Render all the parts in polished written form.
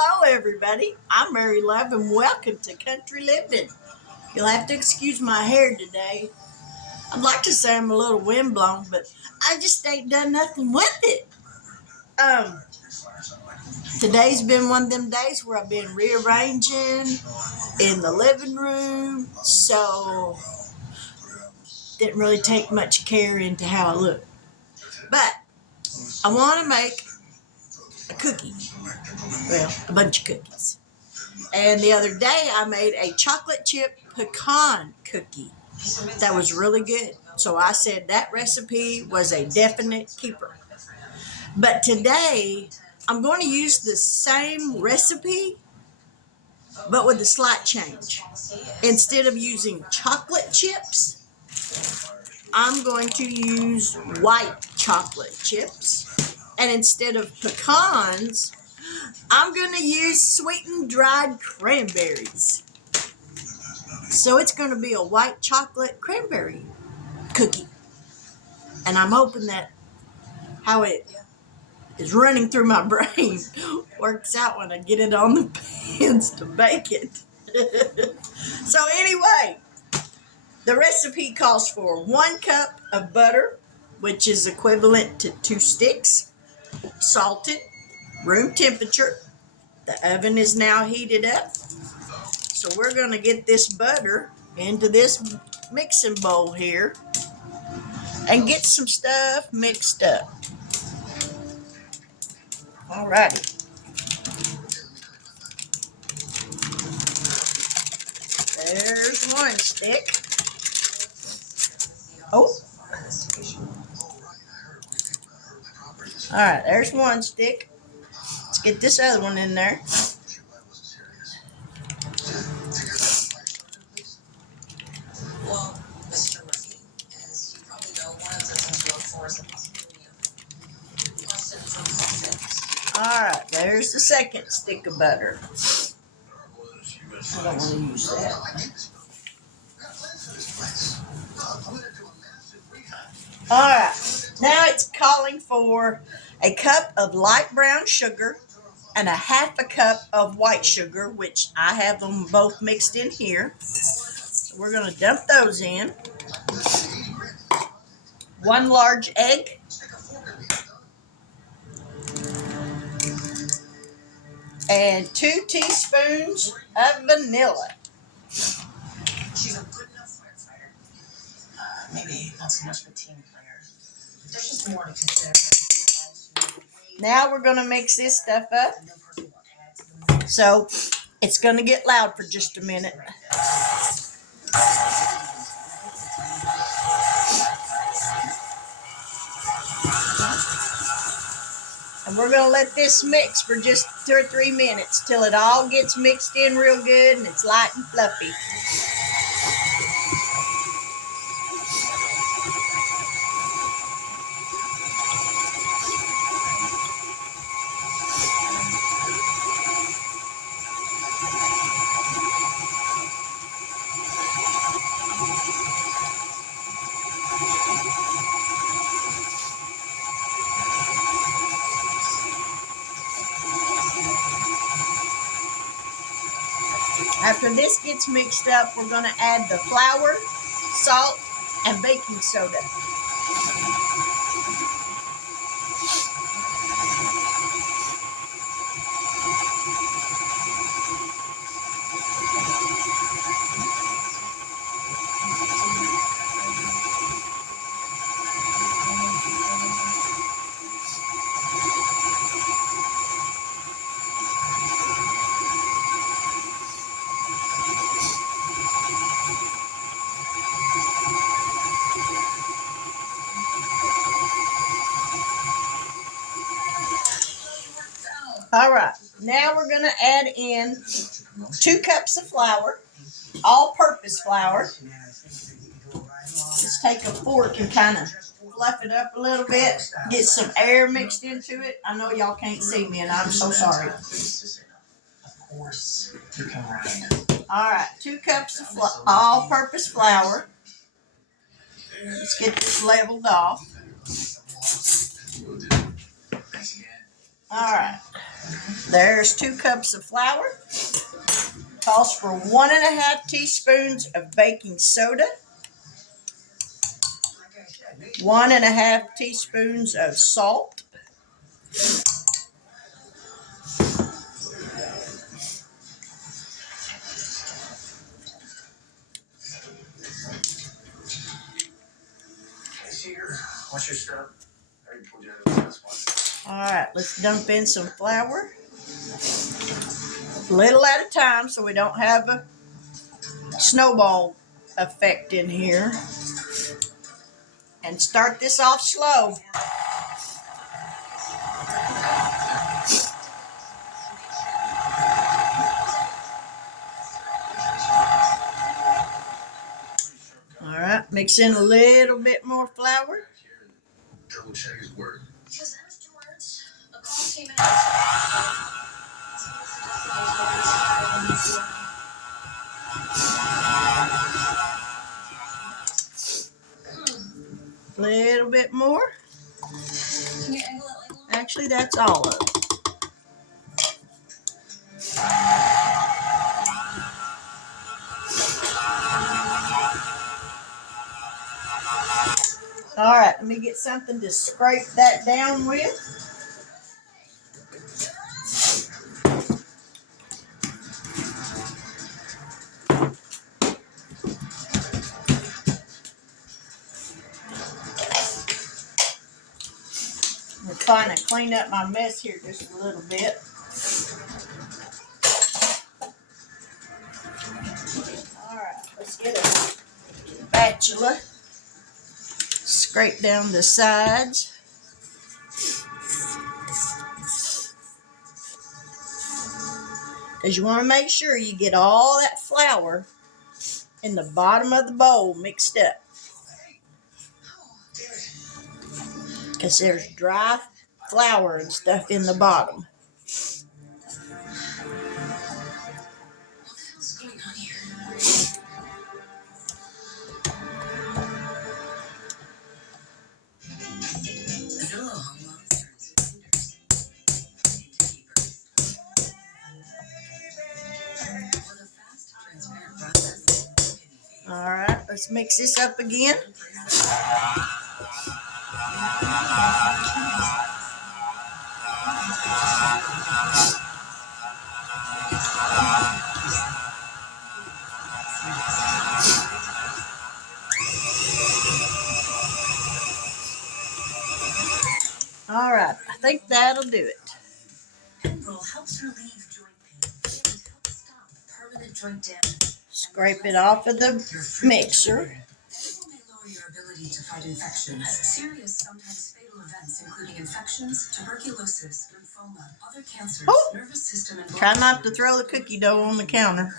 Hello, everybody. I'm Mary Love, and welcome to Country Living. You'll have to excuse my hair today. I'd like to say I'm a little windblown, but I just ain't done nothing with it. Um, Today's been one of them days where I've been rearranging in the living room, so didn't really take much care into how I look. But I want to make a cookie. Well, a bunch of cookies. And the other day I made a chocolate chip pecan cookie that was really good. So I said that recipe was a definite keeper. But today I'm going to use the same recipe but with a slight change. Instead of using chocolate chips, I'm going to use white chocolate chips. And instead of pecans, I'm going to use sweetened dried cranberries. So it's going to be a white chocolate cranberry cookie. And I'm hoping that how it is running through my brain works out when I get it on the pans to bake it. So anyway, the recipe calls for 1 cup of butter, which is equivalent to 2 sticks, salted, room temperature. The oven is now heated up. So we're going to get this butter into this mixing bowl here and get some stuff mixed up. Alrighty. There's 1 stick. Oh. Alright, there's 1 stick. Let's get this other one in there. Alright, there's the 2nd stick of butter. I don't want to use that. Alright, now it's calling for a cup of light brown sugar and a 1/2 cup of white sugar, which I have them both mixed in here. So we're going to dump those in. 1 large egg. And 2 teaspoons of vanilla. She's a good enough firefighter. Maybe not so much of a team player. There's just more to consider. Now we're going to mix this stuff up. So it's going to get loud for just a minute. And we're going to let this mix for just 2 or 3 minutes till it all gets mixed in real good and it's light and fluffy. After this gets mixed up, we're going to add the flour, salt, and baking soda. All right, now we're going to add in 2 cups of flour, all-purpose flour. Let's take a fork and kind of fluff it up a little bit, get some air mixed into it. I know y'all can't see me, and I'm so sorry. All right, 2 cups of all-purpose flour. Let's get this leveled off. All right. There's 2 cups of flour. Calls for 1.5 teaspoons of baking soda, 1.5 teaspoons of salt, Alright, let's dump in some flour. A little at a time so we don't have a snowball effect in here. And start this off slow. Alright, mix in a little bit more flour. Double check his word. Because afterwards, a call came out. A little bit more. Actually, that's all of it. Alright, let me get something to scrape that down with. I'm trying to clean up my mess here just a little bit. Alright, let's get a spatula. Scrape down the sides. Because you want to make sure you get all that flour in the bottom of the bowl mixed up. Because there's dry flour and stuff in the bottom. Alright, let's mix this up again. Alright, I think that'll do it. Helps relieve joint pain and helps stop permanent joint damage. Scrape it off of the mixer. May lower your ability to fight infections. Serious, sometimes fatal events, including infections, tuberculosis, lymphoma, other cancers, nervous system, and try not to throw the cookie dough on the counter.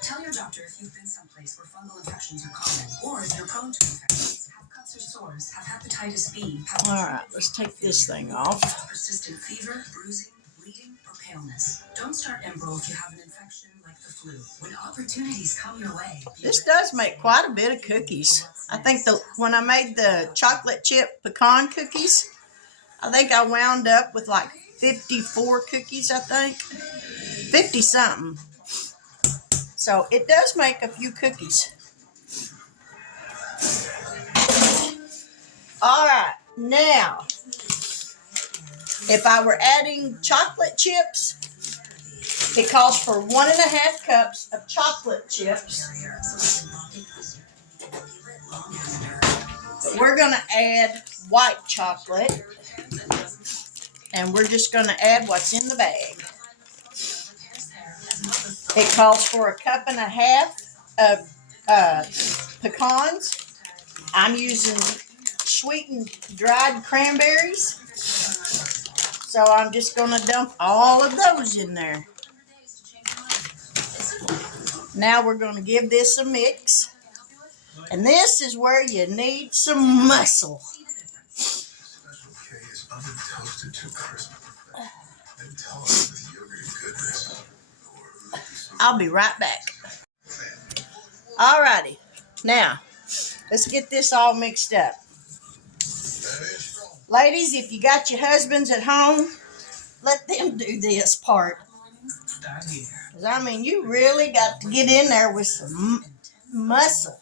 Tell your doctor if you've been someplace where fungal infections are common, or if you're prone to infections, have cuts or sores, have hepatitis B. All right, let's take this thing off. Persistent fever, bruising, bleeding, or paleness. Don't start Enbrel if you have an infection like the flu. When opportunities come your way. This does make quite a bit of cookies. I think when I made the chocolate chip pecan cookies, I think I wound up with like 54 cookies, I think. 50 something. So it does make a few cookies. All right, now, if I were adding chocolate chips, it calls for 1.5 cups of chocolate chips. But we're going to add white chocolate, and we're just going to add what's in the bag. It calls for 1.5 cups of pecans. I'm using sweetened dried cranberries, so I'm just going to dump all of those in there. Now we're going to give this a mix, and this is where you need some muscle. I'll be right back. Alrighty, now let's get this all mixed up. Ladies, if you got your husbands at home, let them do this part. 'Cause, I mean, you really got to get in there with some muscle.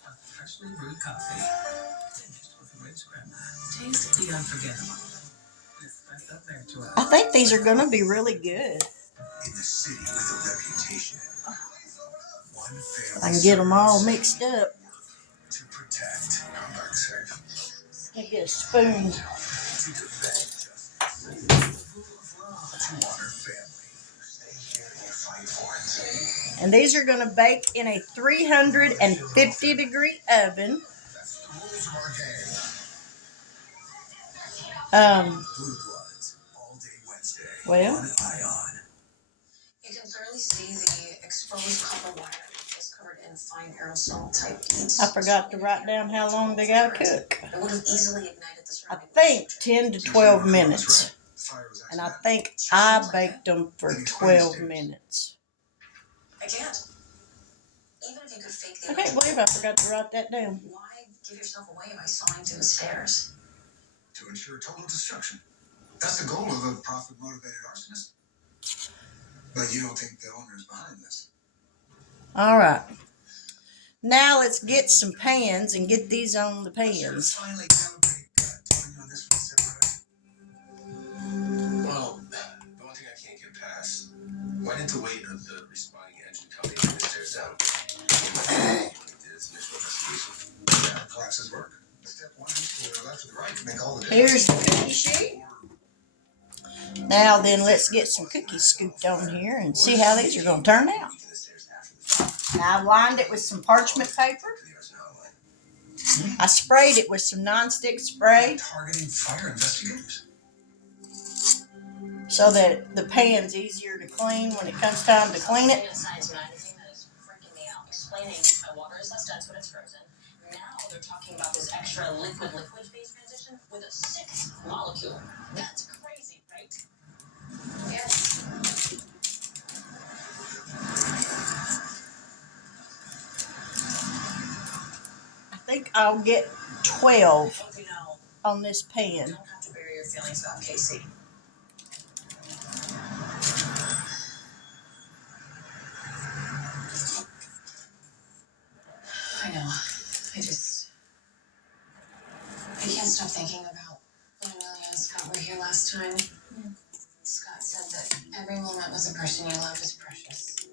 I think these are going to be really good. I can get them all mixed up. Let me get a spoon. And these are going to bake in a 350-degree oven. Well, you can clearly see the exposed copper wire is covered in fine aerosol type heat. I forgot to write down how long they got to cook. It would have easily ignited the I think 10 to 12 minutes. And I think I baked them for 12 minutes. I can't. Even if you could fake the I can't believe I forgot to write that down. Why give yourself away by sawing through the stairs? To ensure total destruction. That's the goal of a profit-motivated arsonist. But you don't think the owner is behind this? All right. Now let's get some pans and get these on the pans. Well, the one thing I can't get past, why didn't the weight of the responding engine company get the stairs down? Yeah, collapses work. Step one, to the left or the right to make all the difference. Here's the cookie sheet. Now then, let's get some cookies scooped on here and see how these are going to turn out. Now I lined it with some parchment paper. I sprayed it with some nonstick spray so that the pan's easier to clean when it comes time to clean it. Explaining how water is less dense when it's frozen. Now they're talking about this extra liquid-liquid phase transition with a sixth molecule. That's crazy, right? Yes. I think I'll get 12 on this pan. You don't have to bury your feelings about Casey. I know. I can't stop thinking about when Amelia and Scott were here last time. Scott said that every moment with the person you love is precious.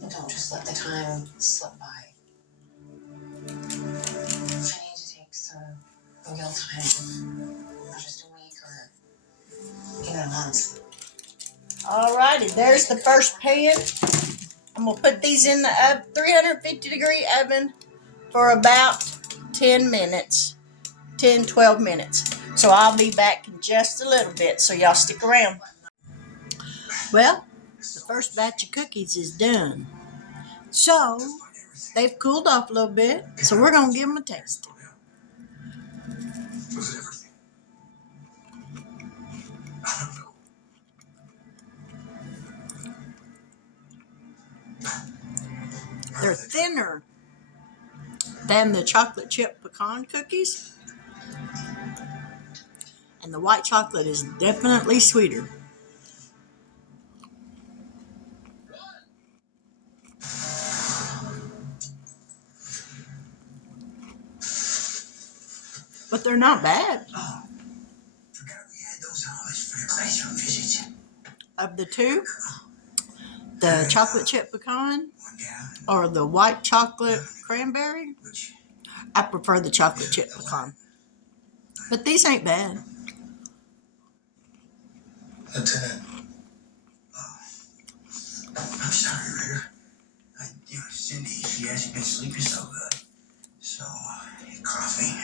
Don't just let the time slip by. I need to take some real time. Not just a week or even a month. Alrighty, there's the first pan. I'm going to put these in the 350-degree oven for about 10 minutes. 10, 12 minutes. So I'll be back in just a little bit, so y'all stick around. Well, the first batch of cookies is done. So, they've cooled off a little bit, so we're going to give them a taste. They're thinner than the chocolate chip pecan cookies. And the white chocolate is definitely sweeter. But they're not bad. Of the two, the chocolate chip pecan or the white chocolate cranberry, I prefer the chocolate chip pecan. But these ain't bad. Lieutenant, I'm sorry, Ritter. Cindy, she hasn't been sleeping so good. So, coffee.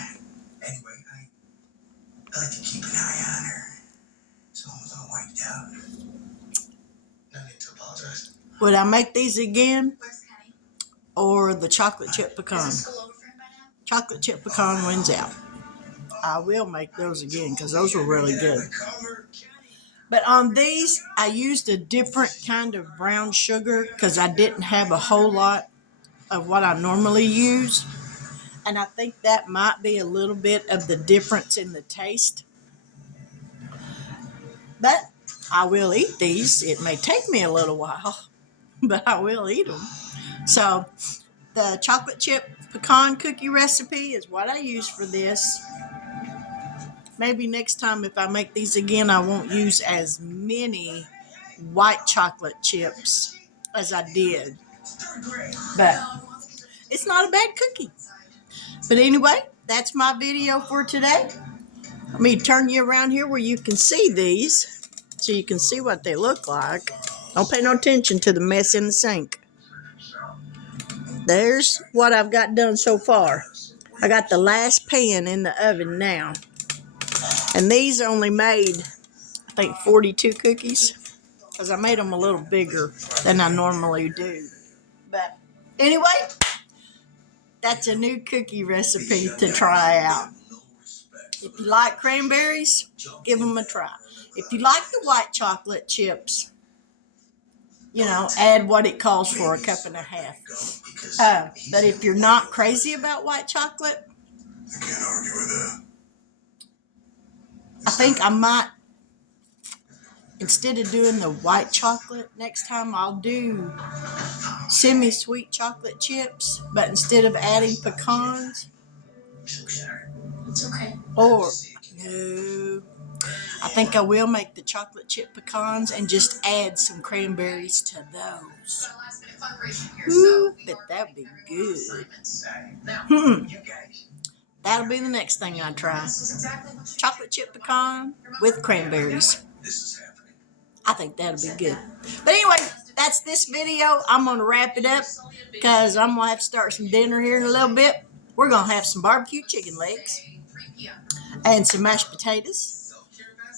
Anyway, I like to keep an eye on her. So I was all wiped out. No need to apologize. Would I make these again? Or the chocolate chip pecan? Chocolate chip pecan wins out. I will make those again because those were really good. But on these, I used a different kind of brown sugar because I didn't have a whole lot of what I normally use. And I think that might be a little bit of the difference in the taste. But I will eat these. It may take me a little while, but I will eat them. So the chocolate chip pecan cookie recipe is what I use for this. Maybe next time if I make these again, I won't use as many white chocolate chips as I did. But it's not a bad cookie. But anyway, that's my video for today. Let me turn you around here where you can see these so you can see what they look like. Don't pay no attention to the mess in the sink. There's what I've got done so far. I got the last pan in the oven now. And these only made, I think, 42 cookies because I made them a little bigger than I normally do. But anyway, that's a new cookie recipe to try out. If you like cranberries, give them a try. If you like the white chocolate chips, add what it calls for, a cup and a half. But if you're not crazy about white chocolate, I think I might, instead of doing the white chocolate, next time I'll do semi-sweet chocolate chips, but instead of adding pecans, or no, I think I will make the chocolate chip pecans and just add some cranberries to those. Ooh, but that'd be good. That'll be the next thing I try. Chocolate chip pecan with cranberries. I think that'll be good. But anyway, that's this video. I'm going to wrap it up because I'm going to have to start some dinner here in a little bit. We're going to have some barbecue chicken legs and some mashed potatoes.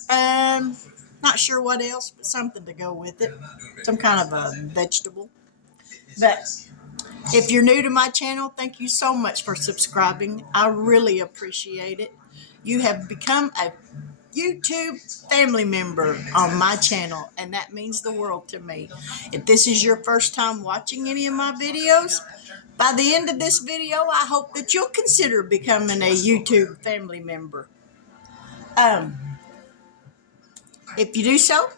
Not sure what else, but something to go with it. Some kind of a vegetable. But if you're new to my channel, thank you so much for subscribing. I really appreciate it. You have become a YouTube family member on my channel, and that means the world to me. If this is your first time watching any of my videos, by the end of this video, I hope that you'll consider becoming a YouTube family member. If you do so,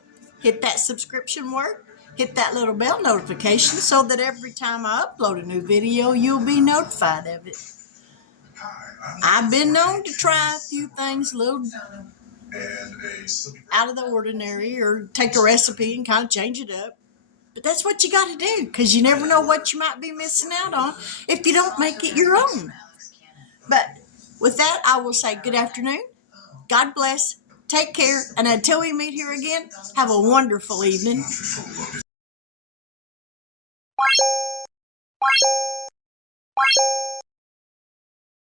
hit that subscription word, hit that little bell notification so that every time I upload a new video, you'll be notified of it. I've been known to try a few things a little out of the ordinary or take a recipe and kind of change it up. But that's what you got to do because you never know what you might be missing out on if you don't make it your own. But with that, I will say good afternoon. God bless. Take care. And until we meet here again, have a wonderful evening.